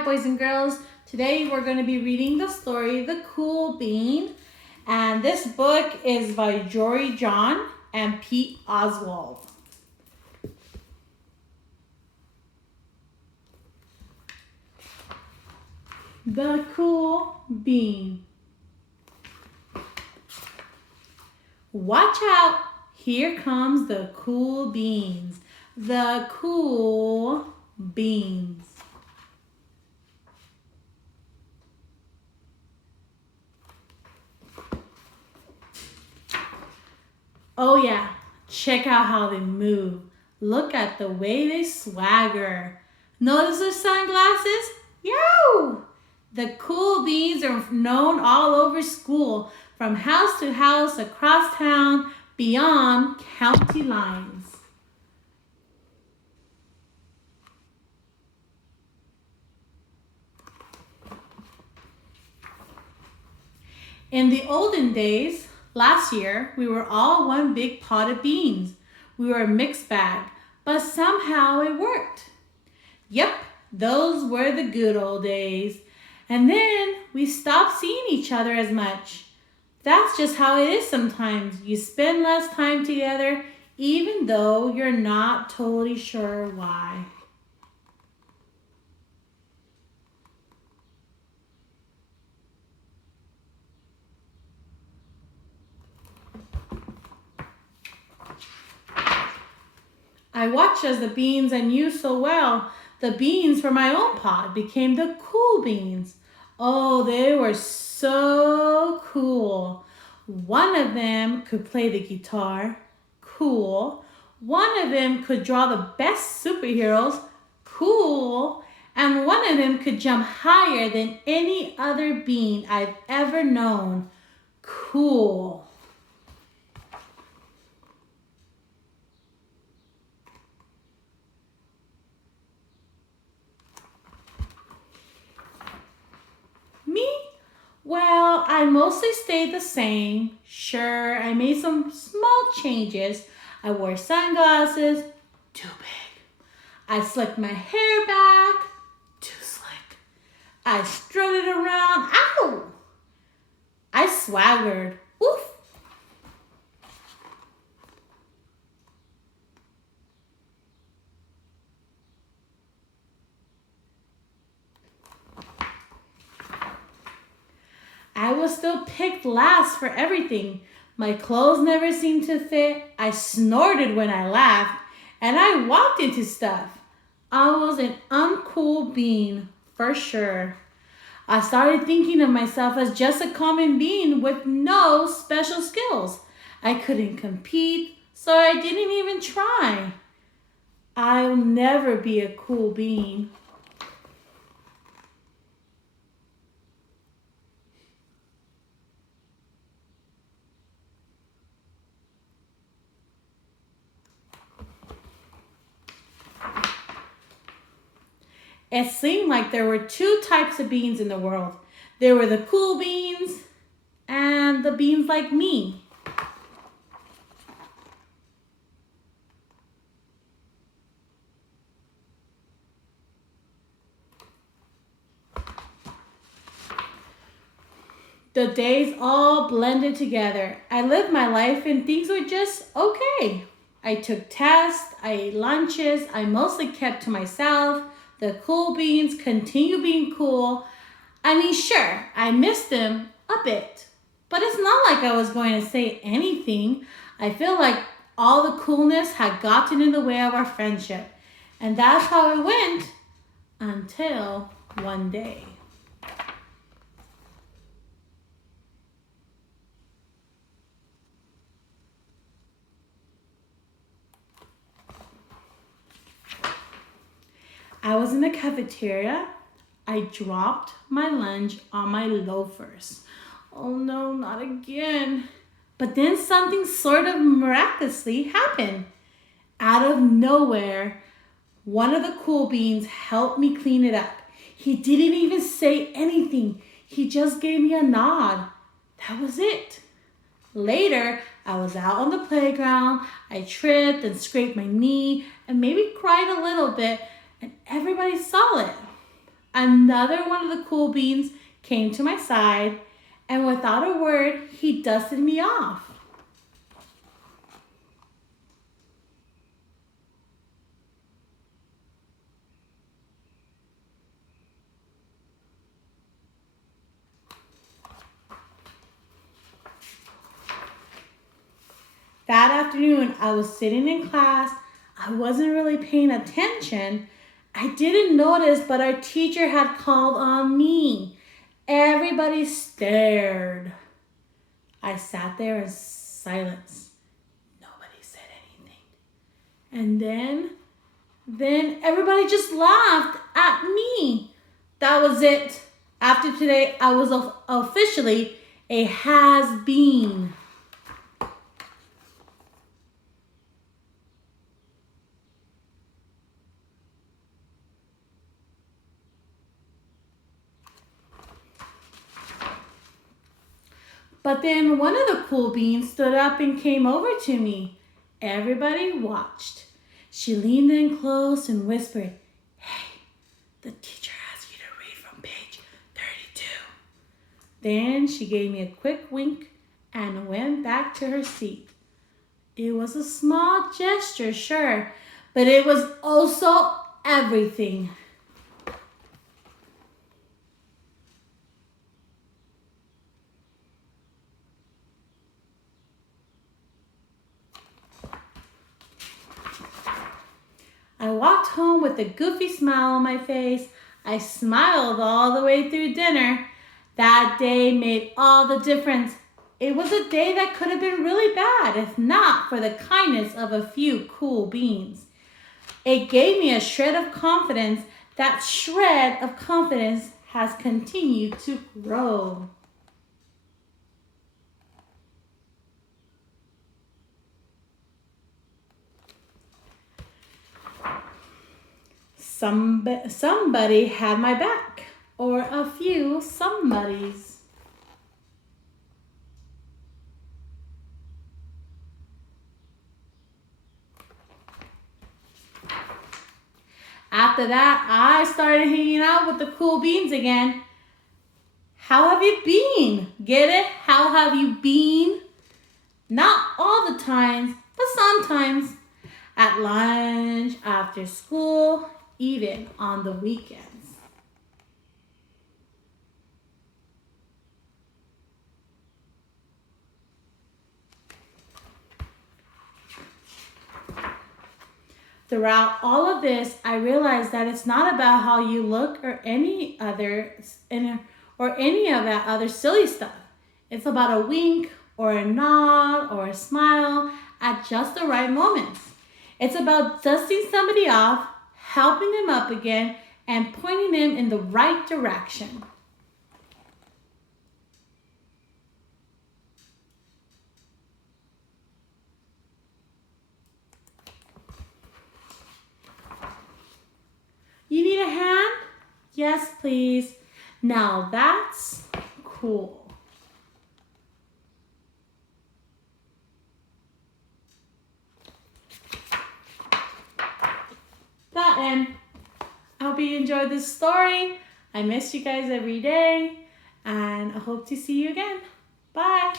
Hi, boys and girls. Today we're going to be reading the story, The Cool Bean. And this book is by Jory John and Pete Oswald. The Cool Bean. Watch out! Here comes the cool beans. The cool beans. Oh yeah, check out how they move. Look at the way they swagger. Notice their sunglasses? Yo! The cool beans are known all over school, from house to house, across town, beyond county lines. In the olden days, last year, we were all one big pot of beans. We were a mixed bag, but somehow it worked. Yep, those were the good old days. And then we stopped seeing each other as much. That's just how it is sometimes. You spend less time together, even though you're not totally sure why. I watched as the beans I knew so well, the beans from my own pod, became the cool beans. Oh, they were so cool. One of them could play the guitar. Cool. One of them could draw the best superheroes. Cool. And one of them could jump higher than any other bean I've ever known. Cool. Me? Well, I mostly stayed the same. Sure, I made some small changes. I wore sunglasses, too big. I slicked my hair back, too slick. I strutted around, ow! I swaggered, woof. I was still picked last for everything. My clothes never seemed to fit. I snorted when I laughed, and I walked into stuff. I was an uncool bean, for sure. I started thinking of myself as just a common bean with no special skills. I couldn't compete, so I didn't even try. I'll never be a cool bean. It seemed like there were two types of beans in the world. There were the cool beans and the beans like me. The days all blended together. I lived my life and things were just okay. I took tests, I ate lunches, I mostly kept to myself. The cool beans continue being cool. I mean, sure, I missed them a bit, but it's not like I was going to say anything. I feel like all the coolness had gotten in the way of our friendship. And that's how it went until one day. I was in the cafeteria. I dropped my lunch on my loafers. Oh no, not again. But then something sort of miraculously happened. Out of nowhere, one of the cool beans helped me clean it up. He didn't even say anything. He just gave me a nod. That was it. Later, I was out on the playground. I tripped and scraped my knee and maybe cried a little bit, and everybody saw it. Another one of the cool beans came to my side, and without a word, he dusted me off. That afternoon, I was sitting in class. I wasn't really paying attention. I didn't notice, but our teacher had called on me. Everybody stared. I sat there in silence. Nobody said anything. And then everybody just laughed at me. That was it. After today, I was officially a has-been. But then one of the cool beans stood up and came over to me. Everybody watched. She leaned in close and whispered, "Hey, the teacher asked you to read from page 32. Then she gave me a quick wink and went back to her seat. It was a small gesture, sure, but it was also everything. I walked home with a goofy smile on my face. I smiled all the way through dinner. That day made all the difference. It was a day that could have been really bad if not for the kindness of a few cool beans. It gave me a shred of confidence. That shred of confidence has continued to grow. Somebody had my back, or a few somebodies. After that, I started hanging out with the cool beans again. How have you been? Get it? How have you been? Not all the times, but sometimes. At lunch, after school, even on the weekends. Throughout all of this, I realized that it's not about how you look or any of that other silly stuff. It's about a wink or a nod or a smile at just the right moments. It's about dusting somebody off, helping them up again, and pointing them in the right direction. You need a hand? Yes, please. Now that's cool. That end. I hope you enjoyed this story. I miss you guys every day, and I hope to see you again. Bye.